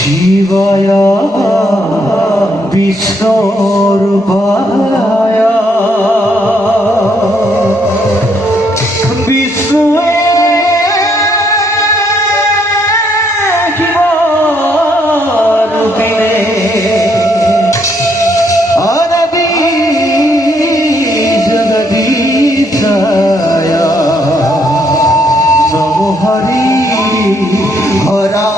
शिवाय विष्णुरूपाय विष्णुवे शिवरूपिणे अनदि जगदीशाय नमो हरि हरा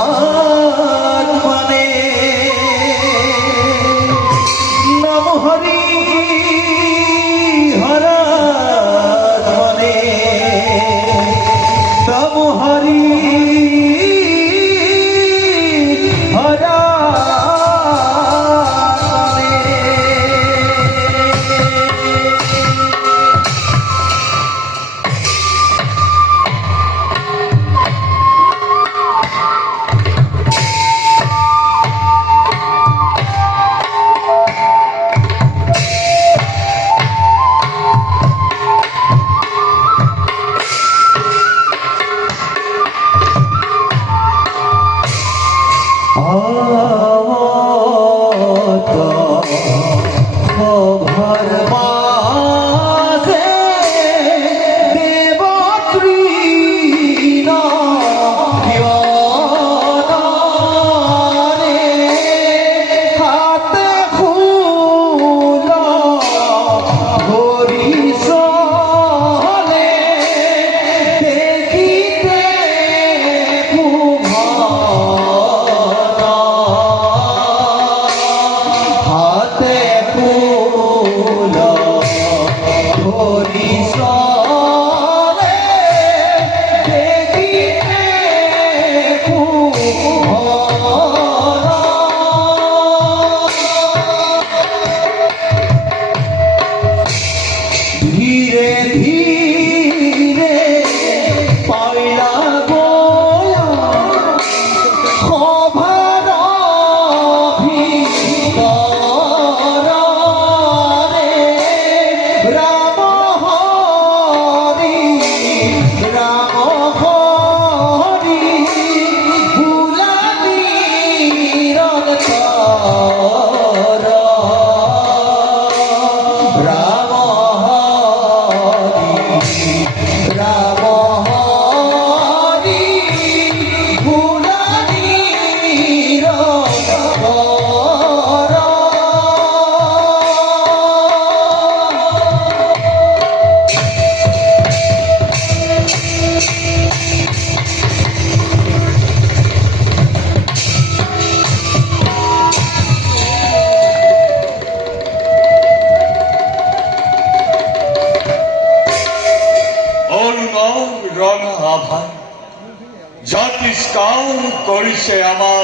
জাতিষ্কার করিছে আমার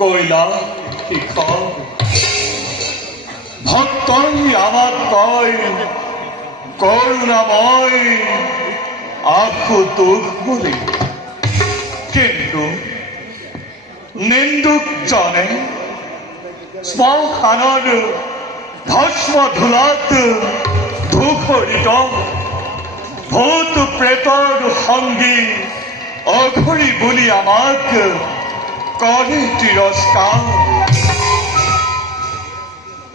কইলা শিখর ভক্তই আমার কয় করুণাময় আখু দুঃখ বলে কিন্তু নিন্দুক জনে শ্মশানৰ ভস্ম ধূলাত ধূসৰিত ভূত প্ৰেতৰ সংগী অঘৰী বুলি আমাক কৰে তিৰস্কাৰ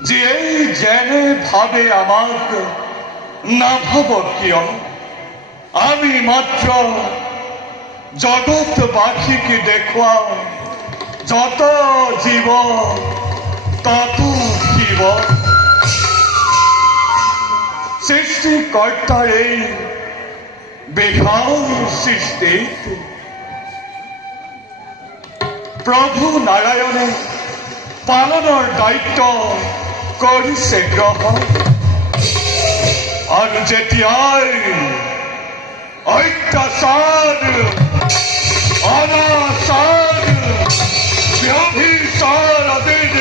যিয়েই যেনে ভাবে আমাক নাভাব কিয় আমি মাত্ৰ জগতবাসীক দেখুৱাও যত জীৱ তত শিৱ সৃষ্টিকৰ্তাৰ এই বিশাল সৃষ্টিত প্ৰভু নাৰায়ণে পালনৰ দায়িত্ব কৰিছে গ্ৰহণ আৰু যেতিয়াই অত্যাচাৰ অনাচাৰ ব্যভিচাৰ আদিৰ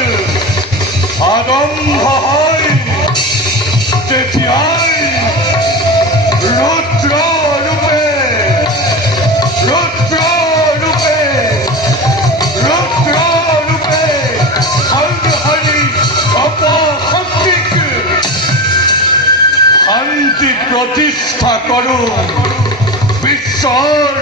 আৰম্ভ হয় তেতিয়াই ৰুদ্ৰৰূপে হৰি অপশক্তিক শান্তি প্ৰতিষ্ঠা কৰোঁ বিশ্বৰ